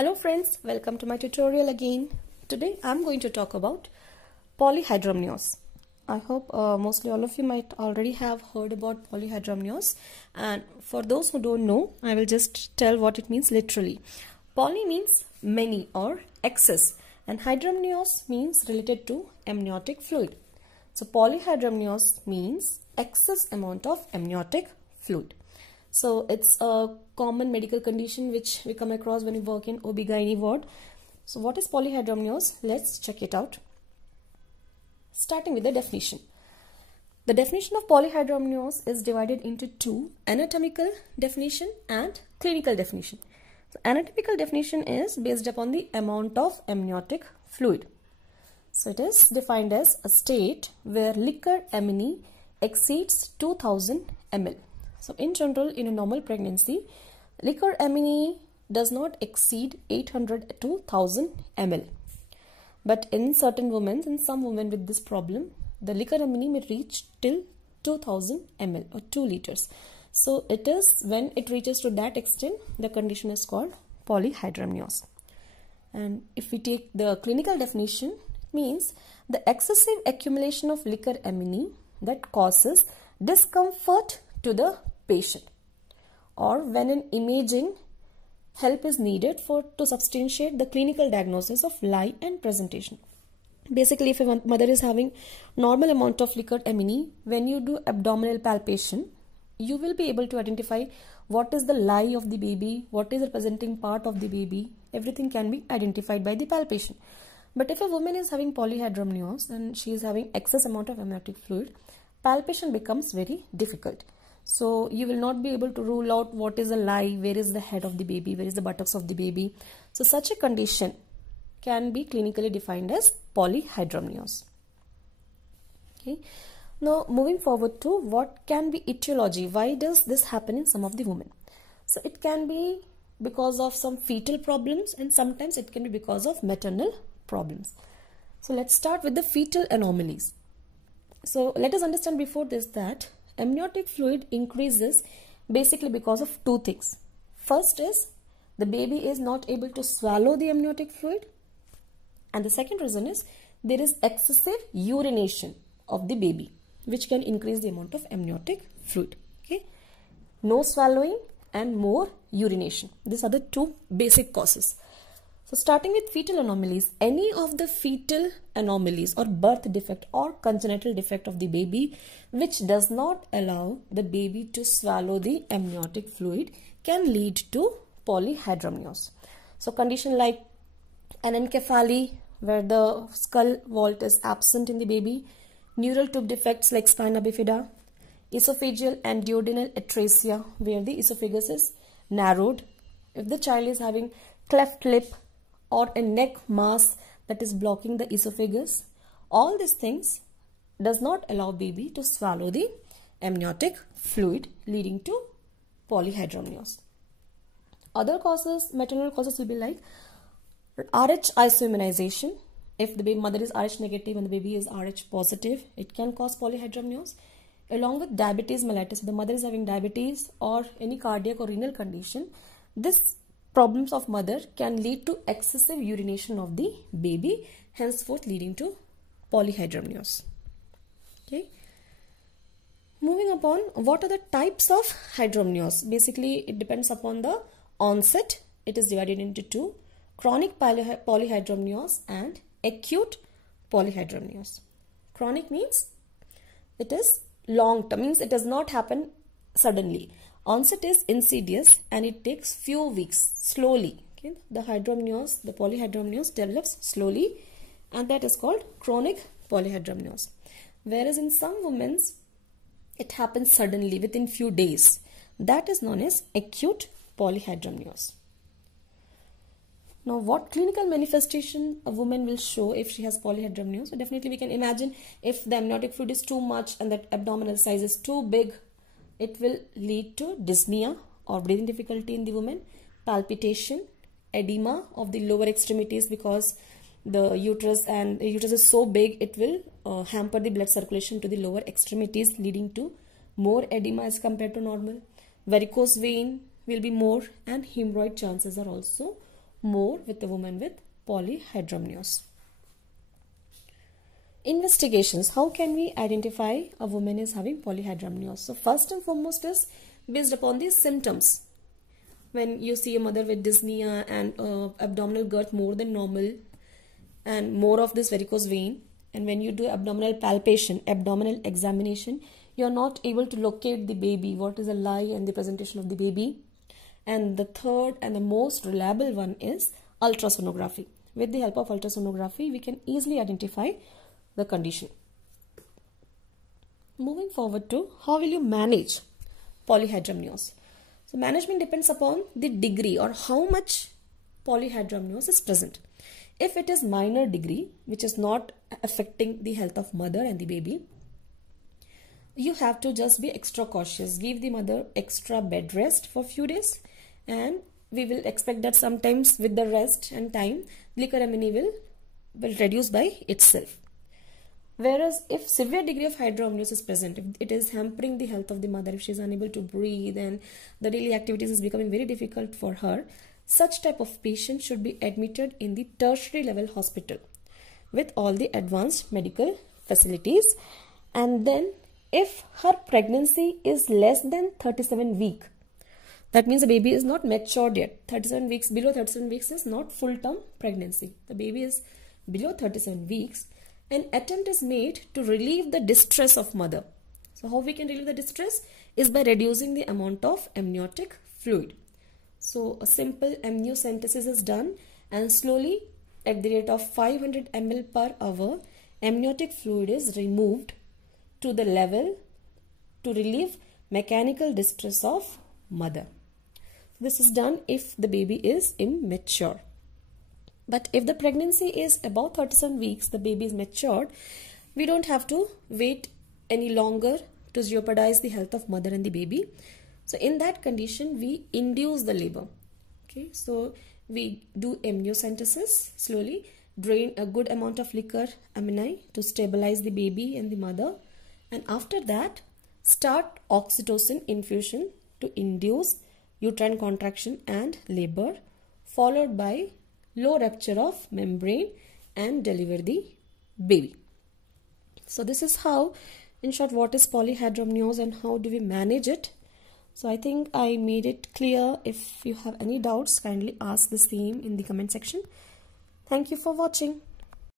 Hello friends, welcome to my tutorial again. Today I'm going to talk about polyhydramnios. I hope mostly all of you might already have heard about polyhydramnios, and for those who don't know, I will just tell what it means literally. Poly means many or excess, and hydramnios means related to amniotic fluid. So polyhydramnios means excess amount of amniotic fluid. So it's a common medical condition which we come across when we work in OB/GYN ward. So what is polyhydramnios? Let's check it out. Starting with the definition. The definition of polyhydramnios is divided into two: anatomical definition and clinical definition. So anatomical definition is based upon the amount of amniotic fluid. So it is defined as a state where liquor amini exceeds 2000 ml. So in general, in a normal pregnancy, liquor amini does not exceed 800 to 1000 ml. But in certain women, in some women with this problem, the liquor amini may reach till 2000 ml or 2 liters. So it is when it reaches to that extent, the condition is called polyhydramnios. And if we take the clinical definition, it means the excessive accumulation of liquor amini that causes discomfort to the patient, or when an imaging help is needed to substantiate the clinical diagnosis of lie and presentation. Basically, if a mother is having normal amount of liquor amini, when you do abdominal palpation, you will be able to identify what is the lie of the baby, what is the presenting part of the baby. Everything can be identified by the palpation. But if a woman is having polyhydramnios and she is having excess amount of amniotic fluid, palpation becomes very difficult. So you will not be able to rule out what is the lie, where is the head of the baby, where is the buttocks of the baby. So such a condition can be clinically defined as polyhydramnios. Okay. Now moving forward to what can be etiology. Why does this happen in some of the women? So it can be because of some fetal problems, and sometimes it can be because of maternal problems. So let's start with the fetal anomalies. So let us understand before this that amniotic fluid increases basically because of two things. First is the baby is not able to swallow the amniotic fluid, and the second reason is there is excessive urination of the baby, which can increase the amount of amniotic fluid. Okay, no swallowing and more urination. These are the two basic causes. So starting with fetal anomalies, any of the fetal anomalies or birth defect or congenital defect of the baby which does not allow the baby to swallow the amniotic fluid can lead to polyhydramnios. So condition like anencephaly, where the skull vault is absent in the baby, neural tube defects like spina bifida, esophageal and duodenal atresia, where the esophagus is narrowed. If the child is having cleft lip or a neck mass that is blocking the esophagus, all these things does not allow baby to swallow the amniotic fluid, leading to polyhydramnios. Other causes, maternal causes, will be like Rh isoimmunization. If the baby mother is Rh negative and the baby is Rh positive, it can cause polyhydramnios. Along with diabetes mellitus, if the mother is having diabetes or any cardiac or renal condition, this problems of mother can lead to excessive urination of the baby, henceforth leading to polyhydramnios. Okay. Moving upon, what are the types of hydramnios? Basically, it depends upon the onset. It is divided into two: chronic polyhydramnios and acute polyhydramnios. Chronic means it is long term, means it does not happen suddenly. Onset is insidious and it takes few weeks, slowly. Okay? The polyhydramnios develops slowly, and that is called chronic polyhydramnios. Whereas in some women, it happens suddenly within few days. That is known as acute polyhydramnios. Now, what clinical manifestation a woman will show if she has polyhydramnios? So definitely we can imagine if the amniotic fluid is too much and that abdominal size is too big, it will lead to dyspnea or breathing difficulty in the woman, palpitation, edema of the lower extremities because the uterus is so big, it will hamper the blood circulation to the lower extremities, leading to more edema as compared to normal. Varicose vein will be more, and hemorrhoid chances are also more with the woman with polyhydramnios. Investigations. How can we identify a woman is having polyhydramnios? So first and foremost is based upon these symptoms. When you see a mother with dyspnea and abdominal girth more than normal and more of this varicose vein, and when you do abdominal palpation, abdominal examination, you are not able to locate the baby, what is the lie and the presentation of the baby. And the third and the most reliable one is ultrasonography. With the help of ultrasonography, we can easily identify the condition. Moving forward to how will you manage polyhydramnios? So management depends upon the degree or how much polyhydramnios is present. If it is minor degree, which is not affecting the health of mother and the baby, you have to just be extra cautious. Give the mother extra bed rest for few days, and we will expect that sometimes with the rest and time, glyceramine will reduce by itself. Whereas if severe degree of hydramnios is present, if it is hampering the health of the mother, if she is unable to breathe and the daily activities is becoming very difficult for her, such type of patient should be admitted in the tertiary level hospital with all the advanced medical facilities. And then if her pregnancy is less than 37 weeks, that means the baby is not matured yet. 37 weeks, below 37 weeks is not full-term pregnancy. The baby is below 37 weeks. An attempt is made to relieve the distress of mother. So how we can relieve the distress is by reducing the amount of amniotic fluid. So a simple amniocentesis is done, and slowly at the rate of 500 ml per hour, amniotic fluid is removed to the level to relieve mechanical distress of mother. This is done if the baby is immature. But if the pregnancy is about 37 weeks, the baby is matured, we don't have to wait any longer to jeopardize the health of mother and the baby. So in that condition, we induce the labor. Okay, so we do amniocentesis slowly, drain a good amount of liquor amini to stabilize the baby and the mother, and after that start oxytocin infusion to induce uterine contraction and labor, followed by low rupture of membrane and deliver the baby. So this is how, in short, what is polyhydramnios and how do we manage it. So I think I made it clear. If you have any doubts, kindly ask the same in the comment section. Thank you for watching.